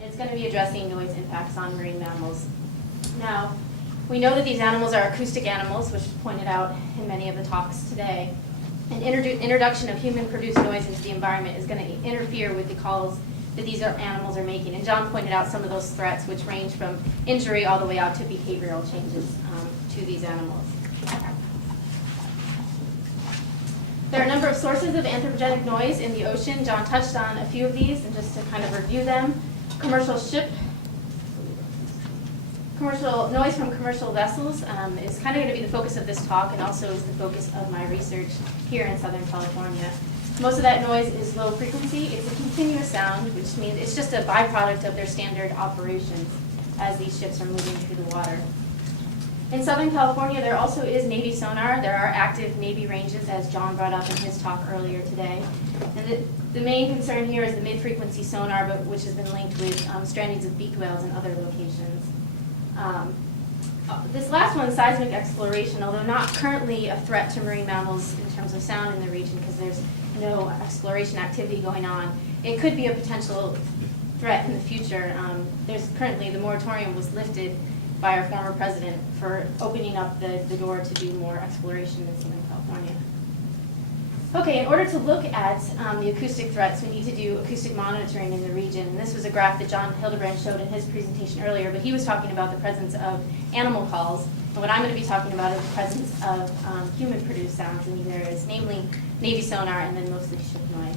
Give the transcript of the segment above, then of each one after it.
It's going to be addressing noise impacts on marine mammals. Now, we know that these animals are acoustic animals, which is pointed out in many of the talks today. An introduction of human-produced noise into the environment is going to interfere with the calls that these animals are making. And John pointed out some of those threats, which range from injury all the way out to behavioral changes to these animals. There are a number of sources of anthropogenic noise in the ocean. John touched on a few of these, and just to kind of review them. Commercial noise from commercial vessels is kind of going to be the focus of this talk, and also is the focus of my research here in Southern California. Most of that noise is low frequency. It's a continuous sound, which means it's just a byproduct of their standard operations as these ships are moving through the water. In Southern California, there also is Navy sonar. There are active Navy ranges, as John brought up in his talk earlier today. And the main concern here is the mid-frequency sonar, which has been linked with strandings of beaked whales in other locations. This last one, seismic exploration, although not currently a threat to marine mammals in terms of sound in the region because there's no exploration activity going on, it could be a potential threat in the future. There's currently, the moratorium was lifted by our former president for opening up the door to do more exploration in Southern California. Okay, in order to look at the acoustic threats, we need to do acoustic monitoring in the region. And this was a graph that John Hildebrand showed in his presentation earlier, but he was talking about the presence of animal calls. And what I'm going to be talking about is the presence of human-produced sounds in these areas, namely Navy sonar and then mostly ship noise.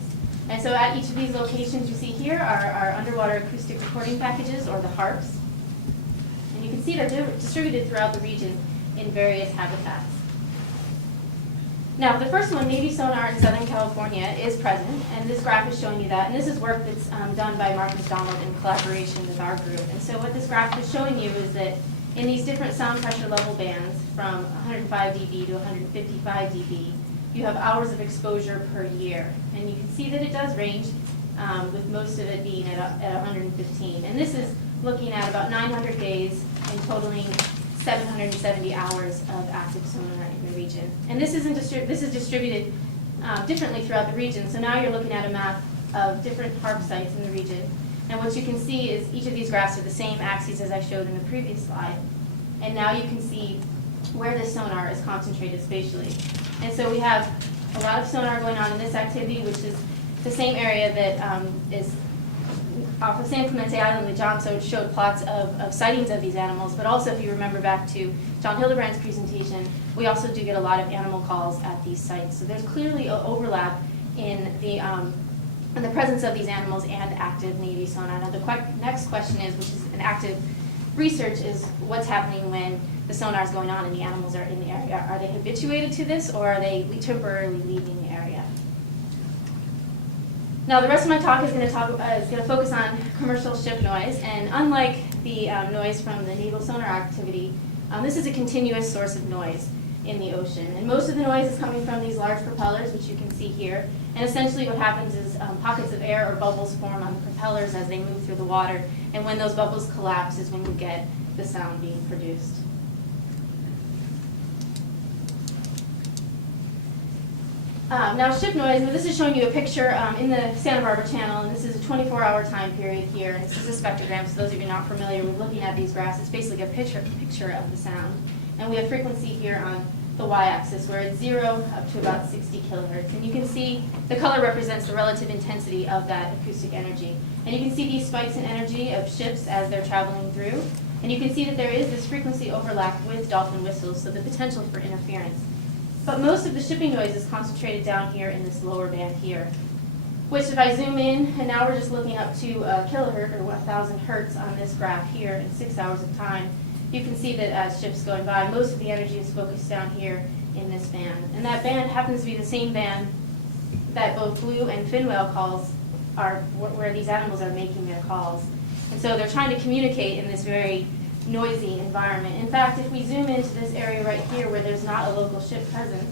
And so at each of these locations you see here are our underwater acoustic recording packages, or the HARPs. And you can see they're distributed throughout the region in various habitats. Now, the first one, Navy sonar in Southern California, is present, and this graph is showing you that. And this is work that's done by Mark McDonald in collaboration with our group. And so what this graph is showing you is that in these different sound pressure level bands, from 105 dB to 155 dB, you have hours of exposure per year. And you can see that it does range, with most of it being at 115. And this is looking at about 900 days and totaling 770 hours of active sonar in the region. And this is distributed differently throughout the region. So now you're looking at a map of different HARP sites in the region. And what you can see is each of these graphs are the same axes as I showed in the previous slide. And now you can see where the sonar is concentrated spatially. And so we have a lot of sonar going on in this activity, which is the same area that is off of San Clemente Island that John showed plots of sightings of these animals. But also, if you remember back to John Hildebrand's presentation, we also do get a lot of animal calls at these sites. So there's clearly an overlap in the presence of these animals and active Navy sonar. Now the next question is, which is an active research, is what's happening when the sonar is going on and the animals are in the area. Are they habituated to this, or are they temporarily leaving the area? Now, the rest of my talk is going to focus on commercial ship noise, and unlike the noise from the naval sonar activity, this is a continuous source of noise in the ocean. And most of the noise is coming from these large propellers, which you can see here. And essentially what happens is pockets of air or bubbles form on the propellers as they move through the water, and when those bubbles collapse is when you get the sound being produced. Now ship noise, this is showing you a picture in the Santa Barbara Channel, and this is a 24-hour time period here, and this is a spectrogram, so those of you not familiar with looking at these graphs, it's basically a picture of the sound. And we have frequency here on the y-axis, where it's 0 up to about 60 kilohertz. And you can see the color represents the relative intensity of that acoustic energy. And you can see these spikes in energy of ships as they're traveling through. And you can see that there is this frequency overlap with dolphin whistles, so the potential for interference. But most of the shipping noise is concentrated down here in this lower band here, which if I zoom in, and now we're just looking up to a kilohertz or 1,000 hertz on this graph here in 6 hours of time, you can see that as ships going by, most of the energy is focused down here in this band. And that band happens to be the same band that both blue and fin whale calls are, where these animals are making their calls. And so they're trying to communicate in this very noisy environment. In fact, if we zoom into this area right here where there's not a local ship present,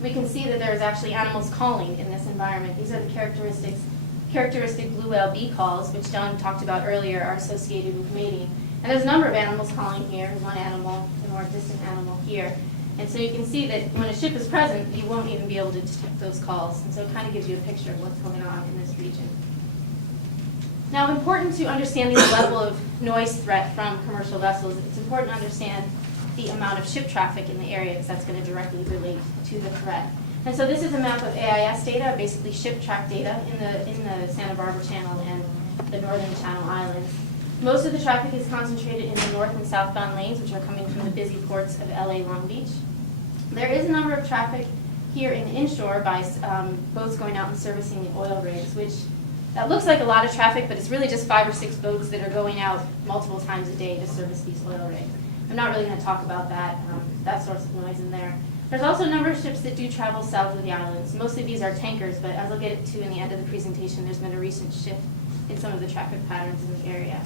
we can see that there's actually animals calling in this environment. These are the characteristic blue whale bee calls, which John talked about earlier, are associated with mating. And there's a number of animals calling here. There's one animal, a more distant animal here. And so you can see that when a ship is present, you won't even be able to detect those calls. And so it kind of gives you a picture of what's going on in this region. Now, important to understanding the level of noise threat from commercial vessels, it's important to understand the amount of ship traffic in the area, because that's going to directly relate to the threat. And so this is a map of AIS data, basically ship track data in the Santa Barbara Channel and the Northern Channel Islands. Most of the traffic is concentrated in the north and southbound lanes, which are coming from the busy ports of LA Long Beach. There is a number of traffic here in inshore by boats going out and servicing the oil rigs, which that looks like a lot of traffic, but it's really just 5 or 6 boats that are going out multiple times a day to service these oil rigs. I'm not really going to talk about that source of noise in there. There's also a number of ships that do travel south of the islands. Most of these are tankers, but as I'll get to in the end of the presentation, there's been a recent shift in some of the traffic patterns in the area.